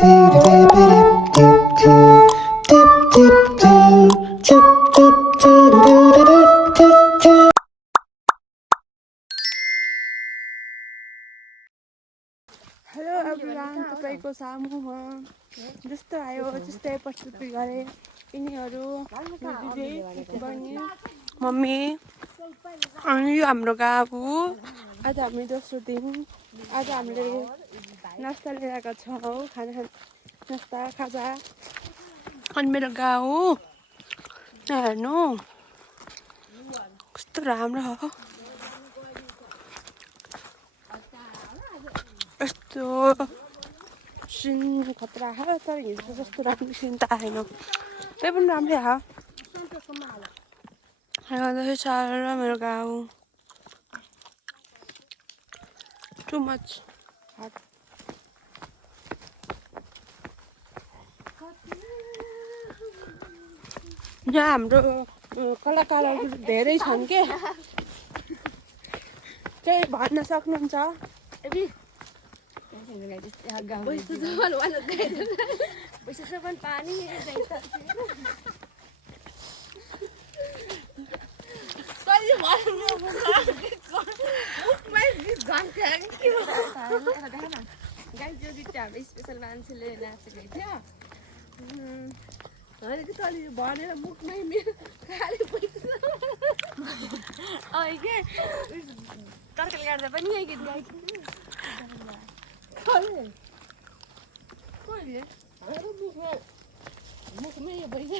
Hello everyone, तपाईँको सामुमा जस्तो आयो त्यस्तै प्रस्तुति गरे। यिनीहरू बहिनी मम्मी अनि यो हाम्रो गाउँ। आज हामी दोस्रो दिन। आज हामीले नास्ता लिएर आएका छौँ, खाना नास्ता खाजा। अनि मेरो गाउँ हेर्नु कस्तो राम्रो हो। यस्तो सिन खतरा हो, तर हिजो जस्तो राम्रो सिन त आएन। त्यही पनि राम्रै हो। साह्रो मेरो गाउँ टु मच हार्ड। यहाँ हाम्रो कलाकारहरू धेरै छन् के, केही भन्न सक्नुहुन्छ? स्पेसल मान्छेले नाचेको थियो भनेर मुखमै मेरो खाली पैसा के तरकारी काट्दा पनि यही गीत गाएको मुखमै यो पैसा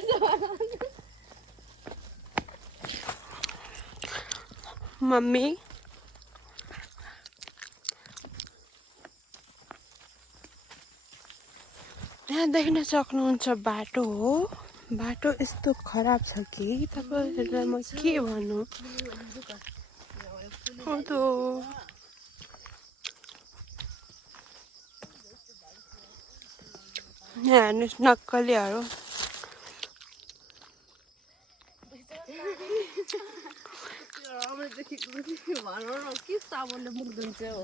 मम्मी यहाँ देख्न सक्नुहुन्छ बाटो हो। बाटो यस्तो खराब छ कि तपाईँहरूलाई म के भनौँ। यहाँ हेर्नुहोस् नक्कलीहरू। के साबुनले मुख धुन्छ हो,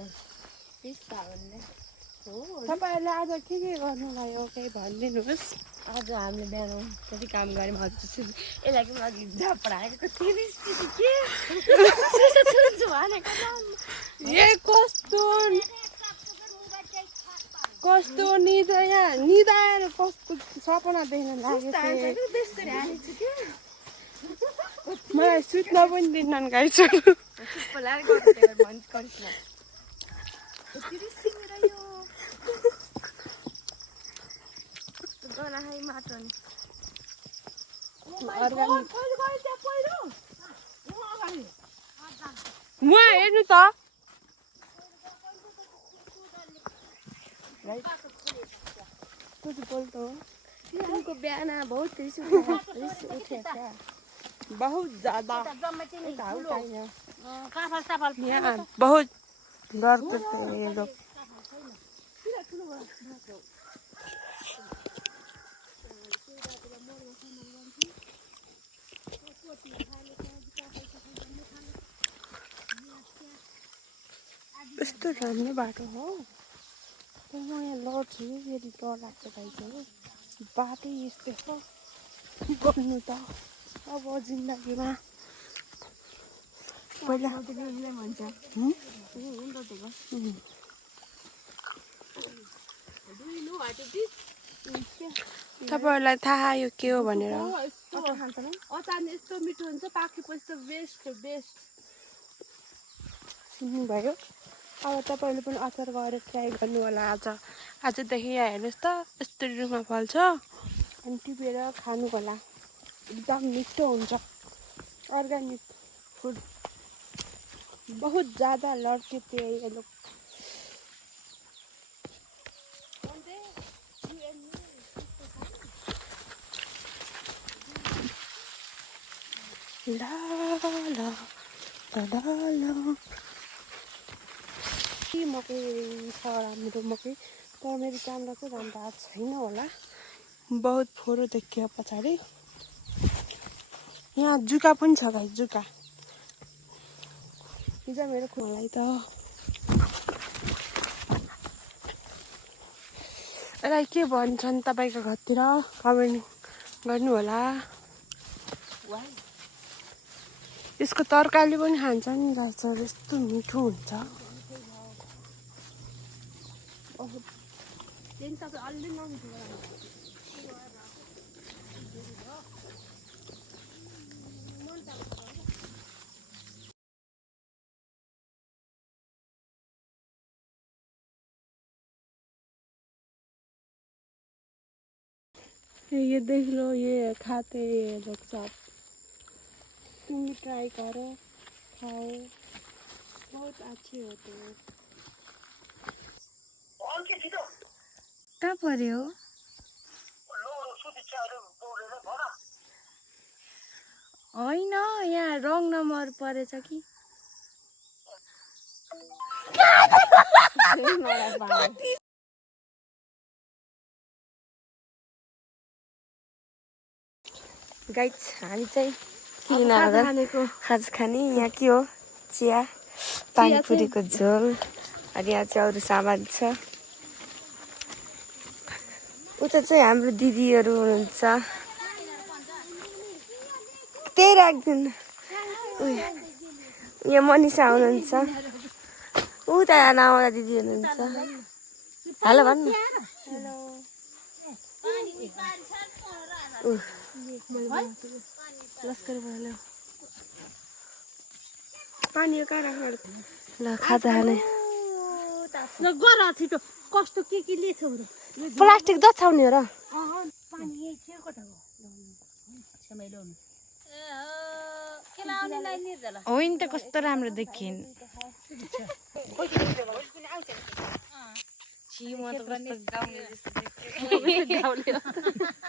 के साबुनले हो। तपाईँहरूले आज के गर्नुभयो केही भनिदिनुहोस्। आज हामीले बिहान कति काम गऱ्यौँ। हजुर यसलाई कि मलाई झपडाएको कति के कस्तो निदा यहाँ निदाएर कस्तो सपना देख्न लागेको थियो। मलाई सुत्न पनि दिन्नन् गाईहरू। उहाँ हेर्नु त तिनको बिहान बहुत रिस उठेको बहुत ज्यादा यहाँ बहुत डर करते हैं ये लोग। यस्तो राम्रो बाटो हो, तर म यहाँ लड्छु यदि डर लाग्छ गाइजहरू। बाटो यस्तै हो गर्नु त अब जिन्दगीमा। पहिला तपाईँहरूलाई थाहा यो के हो भनेर? अचार यस्तो मिठो हुन्छ, पाकेपछि त बेस्ट बेस्ट। सुन्नुभयो? अब तपाईँहरूले पनि अचार गरेर ट्राई गर्नु होला। आजदेखि यहाँ हेर्नुहोस् त यस्तो रुखमा फल्छ अनि टिपेर खानु होला। एकदम मिठो हुन्छ, अर्ग्यानिक फूड। बहुत ज़्यादा लड़के थे ये लोग। ला ला ला ला मकै छ राम्रो मकै, तर मेरो क्यामेरा चाहिँ राम्रो आएको छैन होला। बहुत फोहोर देखियो पछाडि। यहाँ जुका पनि छ गाइस, जुका। हिजो मेरो खुवालाई त यसलाई के भन्छन् तपाईँको घरतिर कमेन्ट गर्नु होला। यसको तरकारी पनि खान्छ नि गाजर, यस्तो मिठो हुन्छ। ये देख लो, ये खाते ये लोग सब। तुम भी ट्राई करो, खाओ, बहुत अच्छे होते हैं। कहाँ पर्यो? होइन, यहाँ रङ नम्बर परेछ कि। गाइस हामी चाहिँ खाजा खाने। यहाँ के हो? चिया, पानीपुरीको झोल, अनि यहाँ चाहिँ अरू सामान छ। उता चाहिँ हाम्रो दिदीहरू हुनुहुन्छ, त्यही राख्दिनु। यहाँ मनिषा हुनुहुन्छ, उता नआउँदा दिदी हुनुहुन्छ। हेलो भन्नु। पानी कहाँ राख्नु? ल खाजा खाने। छिटो कस्तो के लिएछ? प्लास्टिक दछाउने हो र? होइन त कस्तो राम्रो देखिन्।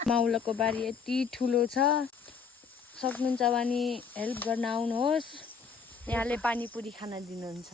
माउलाको बारी यति ठुलो छ, सक्नुहुन्छ भने हेल्प गर्न आउनुहोस्। यहाँले पानीपुरी खान दिनुहुन्छ।